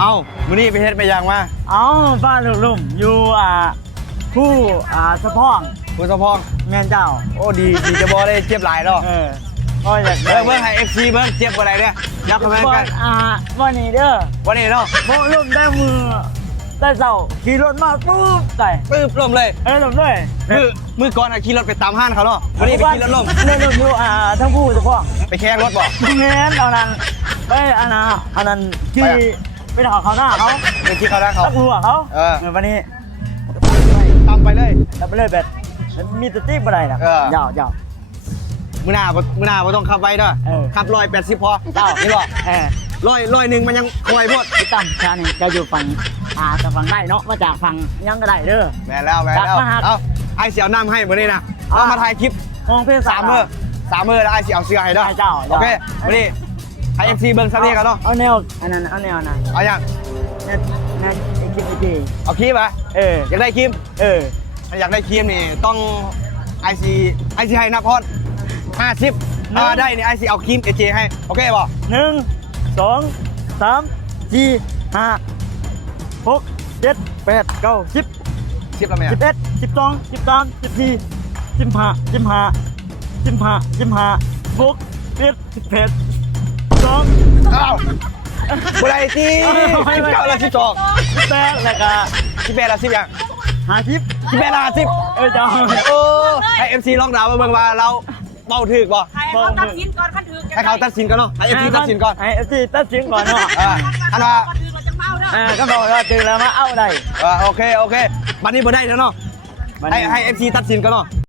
เอ้ามื้อนี้ไปเฮ็ดไปยังมา เอาบ้านลุ่มอยู่ผู้สะพอง คุณสะพอง แม่นเจ้า โอ้ดีจะบ่ได้เจ็บหลายเนาะ ก็อยาก เบิ่งให้ FC เบิ่งเจ็บบ่ได้เด้อยักเข้าไปกัน วันนี้เด้อ วันนี้เนาะ โบลุ่มได้มือได้เจ้าขี่รถมาปุ๊บใส่ ปึ๊บล้มเลย ลุ่มเลย มือก่อนขี่รถไปตามห้านเขาเนาะวันนี้ไปขี่รถล้ม ได้ลุ่มอยู่ทั้งผู้สะพอง ไปแข่งรถบ่ แม่นเอานั้นไปอันนั้นขี่ไปถอดเขาหน้าเขา ไปขี่เขาได้เขา ตักหัวเขาวันนี้ ตามไปเลย แล้วไปเลยแบบมีตะตี้อะไรนะยาว มื้อหน้าบ่ต้องขับไวเด้อขับ180พอนี่บ่ร้อยหนึ่งมันยังคอยพด พี่ตั้มชานี่จะอยู่ฝั่งจะฝั่งได้เนาะมาจากฝั่งยังก็ได้เด้อ แม่แล้วเอาไอ้เสียวน้ำให้มื้อนี้นะเอามาถ่ายคลิป มองเพื่อน3มื้อแล้วไอ้เสียวเสื้อให้เด้อโอเคมื้อนี้ให้ FC เบิ่งซับนี้กันเนาะ เอาแนวอันนั้นเอาแนวนะ เอายัง แนวไอ้คลิปไอ้ดี เอาคลิปอ่ะอยากได้คลิป อยากได้คลิปนี่ต้องไอซีให้นักพอด50ได้นี่ไอซีเอาคลิปเจให้โอเคป่ะ1 2 3 4 5 6 7 8 9 10 10แล้วไหม 11 12 13 14 15 6 7 12 อ้าวบุไรจี19แล้ว12 18แล้วก็ 18แล้ว10ยัง 50 18แล้ว50 เจ้า โอ้ให้ MC ลองดาวมาเบิ่งว่าเราเบาถึกบ่ ให้เขาตัดสินก่อนขั้นถือ ให้เขาตัดสินก่อนเนาะให้ FC ตัดสินก่อน ให้ FC ตัดสินก่อนเนาะ อันว่า ขั้นถือเราจะเมาเนาะ ก็บอกว่าตื่นแล้วมาเอาได้ โอเคบัดนี้บ่ได้แล้วเนาะให้ FC ตัดสินก่อนเนาะ